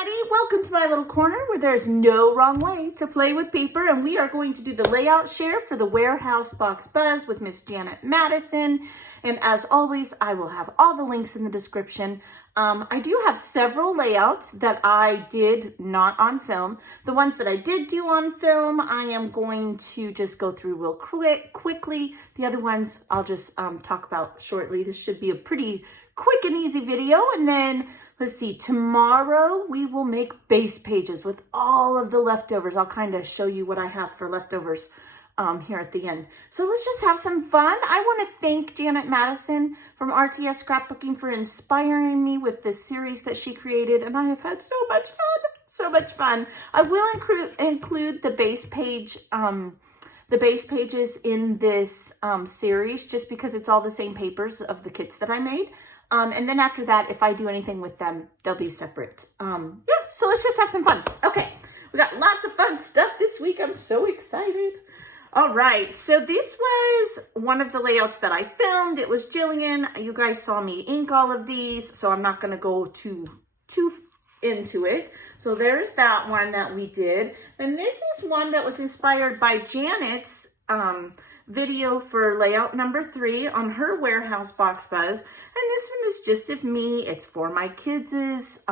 everybody, welcome to my little corner where there's no wrong way to play with paper, and we are going to do the layout share for the Warehouse Box Buzz with Miss Janet Madison. And as always, I will have all the links in the description. I do have several layouts that I did not on film. The ones that I did do on film, I am going to just go through real quickly. The other ones I'll just talk about shortly. This should be a pretty quick and easy video. And then let's see, tomorrow we will make base pages with all of the leftovers. I'll kind of show you what I have for leftovers here at the end. So let's just have some fun. I want to thank Janet Madison from RTS Scrapbooking for inspiring me with this series that she created, and I have had so much fun. I will include the base pages in this series, just because it's all the same papers of the kits that I made. And then after that, if I do anything with them, they'll be separate. Yeah, so let's just have some fun. Okay, we got lots of fun stuff this week. I'm so excited. All right, so this was one of the layouts that I filmed. It was Jillian. You guys saw me ink all of these, so I'm not going to go too into it. So there's that one that we did. And this is one that was inspired by Janet's video for layout number 3 on her Warehouse Box Buzz. And this one is just of me. It's for my kids'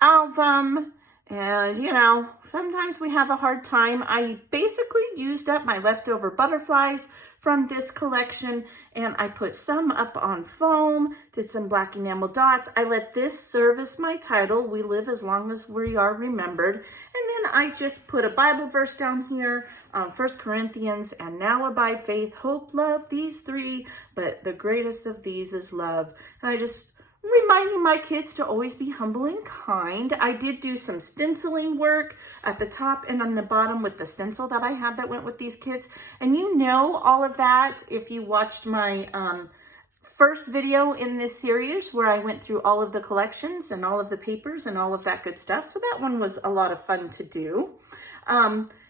album. And, you know, sometimes we have a hard time. I basically used up my leftover butterflies from this collection, and I put some up on foam, did some black enamel dots. I let this serve as my title, We Live as Long as We Are Remembered. And then I just put a Bible verse down here, 1 Corinthians, and now abide faith, hope, love, these 3, but the greatest of these is love. And I just reminding my kids to always be humble and kind. I did do some stenciling work at the top and on the bottom with the stencil that I had that went with these kits. And you know all of that if you watched my first video in this series where I went through all of the collections and all of the papers and all of that good stuff. So that one was a lot of fun to do.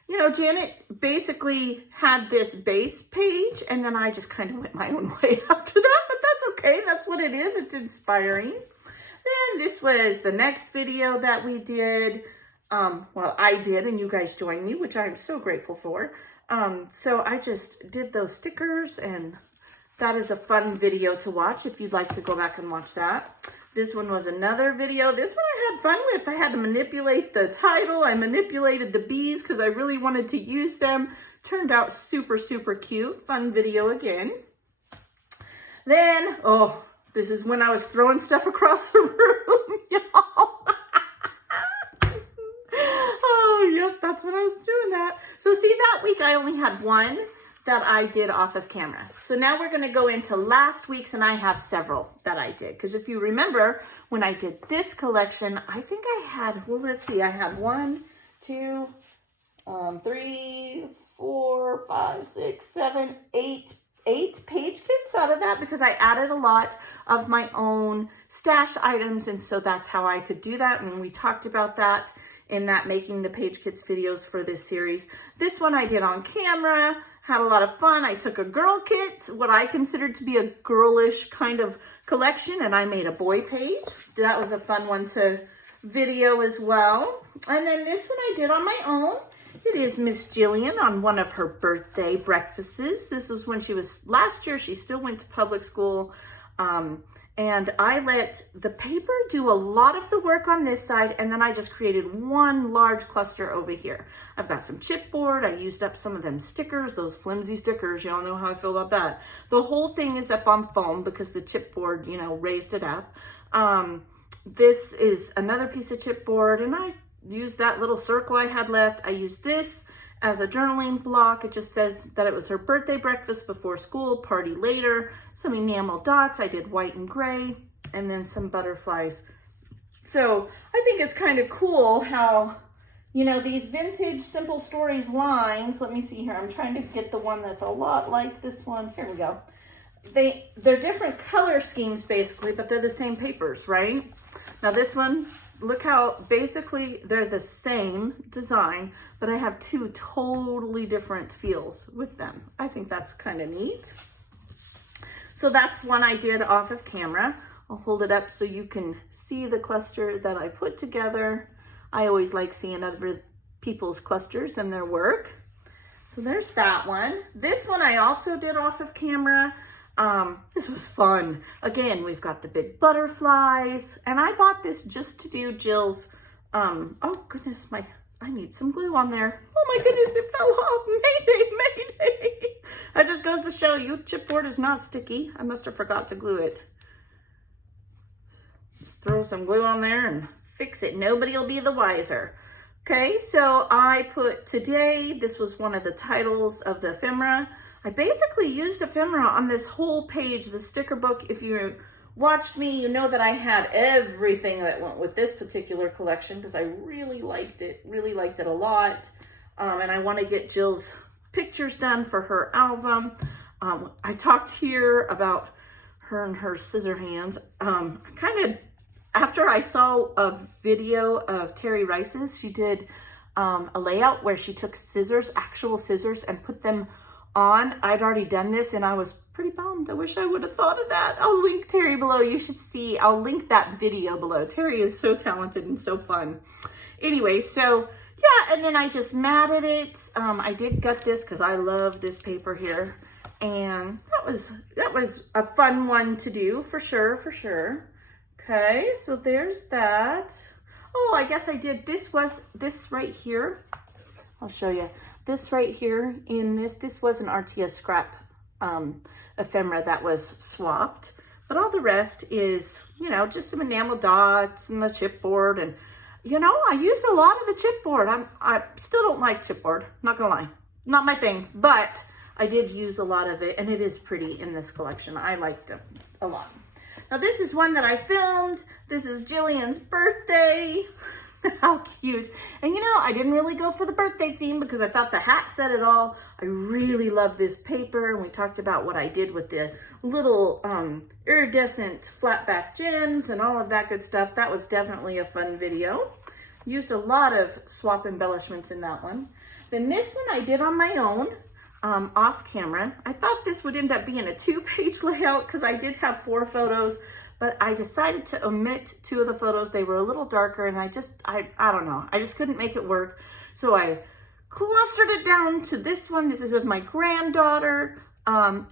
You know, Janet basically had this base page, and then I just kind of went my own way after that, but that's okay. That's what it is. It's inspiring. Then this was the next video that we did. Well, I did, and you guys joined me, which I'm so grateful for. So I just did those stickers, and that is a fun video to watch if you'd like to go back and watch that. This one was another video. This one I had fun with. I had to manipulate the title. I manipulated the bees because I really wanted to use them. Turned out super cute. Fun video again. Then, oh, this is when I was throwing stuff across the room, y'all. Oh, yep, that's when I was doing that. So see, that week I only had one that I did off of camera. So now we're gonna go into last week's, and I have several that I did. Because if you remember, when I did this collection, I think I had, well, let's see, I had 1, 2, 3, 4, 5, 6, 7, 8 page kits out of that, because I added a lot of my own stash items, and so that's how I could do that. And we talked about that in that Making the Page Kits videos for this series. This one I did on camera. Had a lot of fun. I took a girl kit, what I considered to be a girlish kind of collection, and I made a boy page. That was a fun one to video as well. And then this one I did on my own. It is Miss Jillian on one of her birthday breakfasts. This was when she was, last year, she still went to public school. And I let the paper do a lot of the work on this side, and then I just created one large cluster over here. I've got some chipboard. I used up some of them stickers, those flimsy stickers. Y'all know how I feel about that. The whole thing is up on foam because the chipboard, you know, raised it up. This is another piece of chipboard, and I used that little circle I had left. I used this as a journaling block. It just says that it was her birthday breakfast before school, party later. Some enamel dots. I did white and gray, and then some butterflies. So I think it's kind of cool how, you know, these vintage Simple Stories lines, let me see here. I'm trying to get the one that's a lot like this one. Here we go. They're different color schemes basically, but they're the same papers, right? Now this one, look how basically they're the same design, but I have 2 totally different feels with them. I think that's kind of neat. So that's one I did off of camera. I'll hold it up so you can see the cluster that I put together. I always like seeing other people's clusters and their work. So there's that one. This one I also did off of camera. This was fun. Again, we've got the big butterflies, and I bought this just to do Jill's, oh goodness, I need some glue on there. Oh my goodness, it fell off. Mayday, mayday. That just goes to show you, chipboard is not sticky. I must have forgot to glue it. Just throw some glue on there and fix it. Nobody will be the wiser. Okay, so I put today, this was one of the titles of the ephemera. I basically used ephemera on this whole page, the sticker book. If you watched me, you know that I had everything that went with this particular collection because I really liked it a lot. And I want to get Jill's pictures done for her album. I talked here about her and her scissor hands. After I saw a video of Teri Rice's, she did a layout where she took scissors, actual scissors, and put them on. I'd already done this and I was pretty bummed. I wish I would have thought of that. I'll link Teri below. You should see. I'll link that video below. Teri is so talented and so fun. Anyway, so yeah, and then I just matted it. I did gut this because I love this paper here. And that was a fun one to do for sure. Okay, so there's that. Oh, I guess I did. This right here. I'll show you. This right here in this was an RTS scrap ephemera that was swapped. But all the rest is, you know, just some enamel dots and the chipboard. And, you know, I used a lot of the chipboard. I still don't like chipboard, not gonna lie. Not my thing, but I did use a lot of it, and it is pretty in this collection. I liked it a lot. Now this is one that I filmed. This is Jillian's birthday. How cute. And you know, I didn't really go for the birthday theme because I thought the hat said it all. I really love this paper, and we talked about what I did with the little iridescent flat back gems and all of that good stuff. That was definitely a fun video. Used a lot of swap embellishments in that one. Then this one I did on my own. Off camera. I thought this would end up being a 2-page layout because I did have 4 photos, but I decided to omit 2 of the photos. They were a little darker, and I don't know. I just couldn't make it work. So I clustered it down to this one. This is of my granddaughter,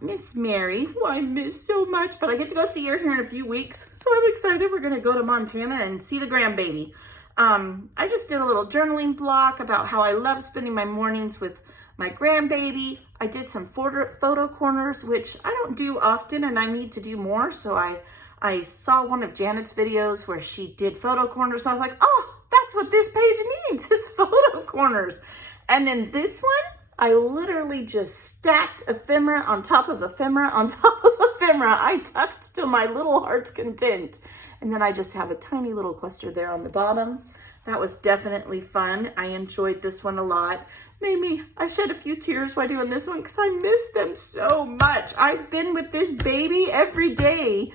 Miss Mary, who I miss so much, but I get to go see her here in a few weeks. So I'm excited. We're going to go to Montana and see the grandbaby. I just did a little journaling block about how I love spending my mornings with my grandbaby. I did some photo corners, which I don't do often, and I need to do more. So I saw one of Janet's videos where she did photo corners. So I was like, oh, that's what this page needs, is photo corners. And then this one, I literally just stacked ephemera on top of ephemera on top of ephemera. I tucked to my little heart's content. And then I just have a tiny little cluster there on the bottom. That was definitely fun. I enjoyed this one a lot. I shed a few tears while doing this one because I miss them so much. I've been with this baby every day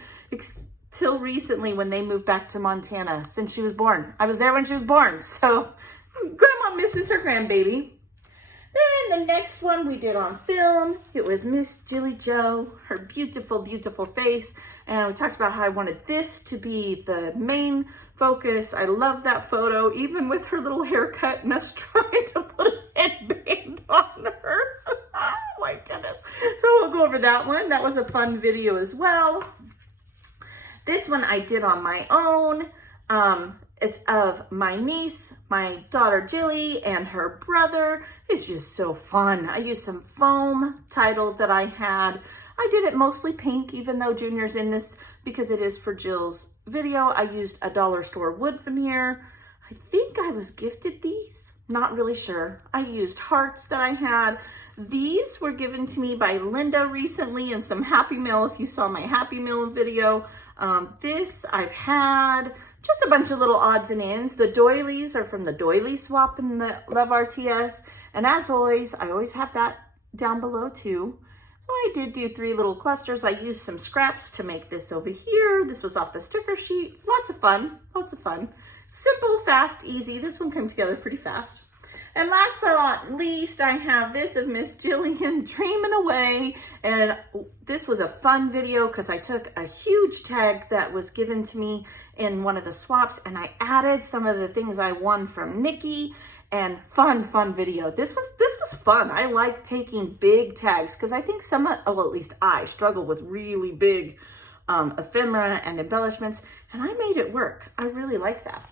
till recently when they moved back to Montana since she was born. I was there when she was born. So grandma misses her grandbaby. Then the next one we did on film, it was Miss Jilly Joe, her beautiful, beautiful face. And we talked about how I wanted this to be the main focus. I love that photo, even with her little haircut and us trying to put a headband on her. Oh my goodness. So we'll go over that one. That was a fun video as well. This one I did on my own. It's of my niece, my daughter Jilly, and her brother. It's just so fun. I used some foam title that I had. I did it mostly pink, even though Junior's in this because it is for Jill's video. I used a dollar store wood veneer. I think I was gifted these. Not really sure. I used hearts that I had. These were given to me by Linda recently in some Happy Mail, if you saw my Happy Mail video. This I've had. Just a bunch of little odds and ends. The doilies are from the doily swap in the Love RTS. And as always, I always have that down below too. So I did do 3 little clusters. I used some scraps to make this over here. This was off the sticker sheet. Lots of fun, lots of fun. Simple, fast, easy. This one came together pretty fast. And last but not least, I have this of Miss Jillian dreaming away. And this was a fun video because I took a huge tag that was given to me in one of the swaps and I added some of the things I won from Nikki. And fun video. This was fun. I like taking big tags because I think well, at least I struggle with really big ephemera and embellishments, and I made it work. I really like that.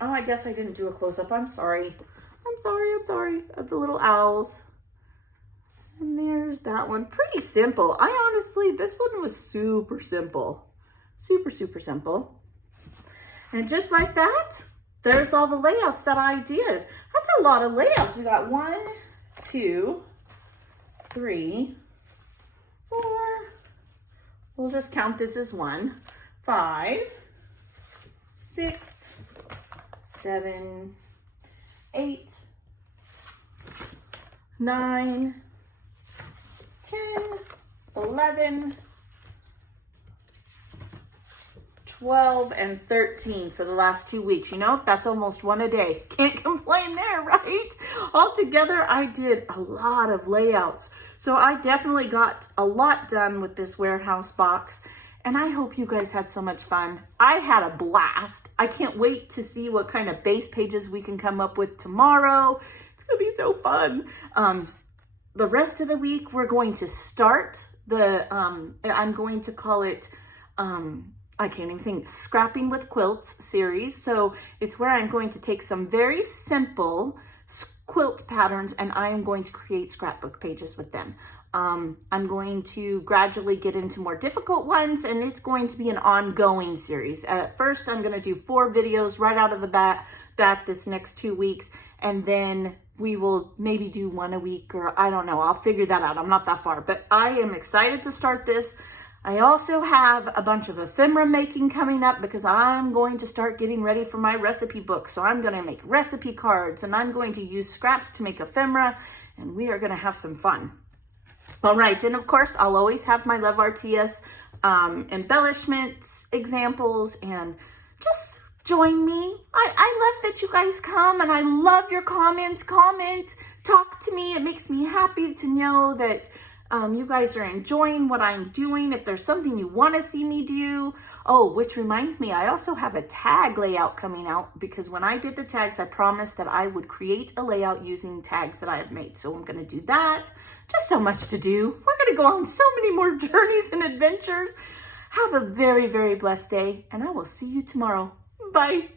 Oh, I guess I didn't do a close-up. I'm sorry of the little owls. And there's that one. Pretty simple. This one was super simple. Super simple. And just like that, there's all the layouts that I did. That's a lot of layouts. We got 1, 2, 3, 4. We'll just count this as 1, 5, 6, 7, 8, 9, 10, 11, 12, and 13 for the last 2 weeks. You know, that's almost one a day. Can't complain there, right? Altogether, I did a lot of layouts. So I definitely got a lot done with this warehouse box. And I hope you guys had so much fun. I had a blast. I can't wait to see what kind of base pages we can come up with tomorrow. It's going to be so fun. The rest of the week, we're going to start I'm going to call it, I can't even think, Scrapping with Quilts series. So it's where I'm going to take some very simple quilt patterns and I am going to create scrapbook pages with them. I'm going to gradually get into more difficult ones and it's going to be an ongoing series. At first, I'm going to do 4 videos right out of the bat this next 2 weeks. And then we will maybe do 1 a week, or I don't know. I'll figure that out. I'm not that far, but I am excited to start this. I also have a bunch of ephemera making coming up because I'm going to start getting ready for my recipe book. So I'm going to make recipe cards and I'm going to use scraps to make ephemera and we are going to have some fun. All right. And of course, I'll always have my Love RTS embellishments, examples, and just join me. I love that you guys come and I love your comments. Comment, talk to me. It makes me happy to know that you guys are enjoying what I'm doing. If there's something you want to see me do. Oh, which reminds me, I also have a tag layout coming out because when I did the tags, I promised that I would create a layout using tags that I've made. So I'm going to do that. Just so much to do. We're going to go on so many more journeys and adventures. Have a very blessed day and I will see you tomorrow. Bye.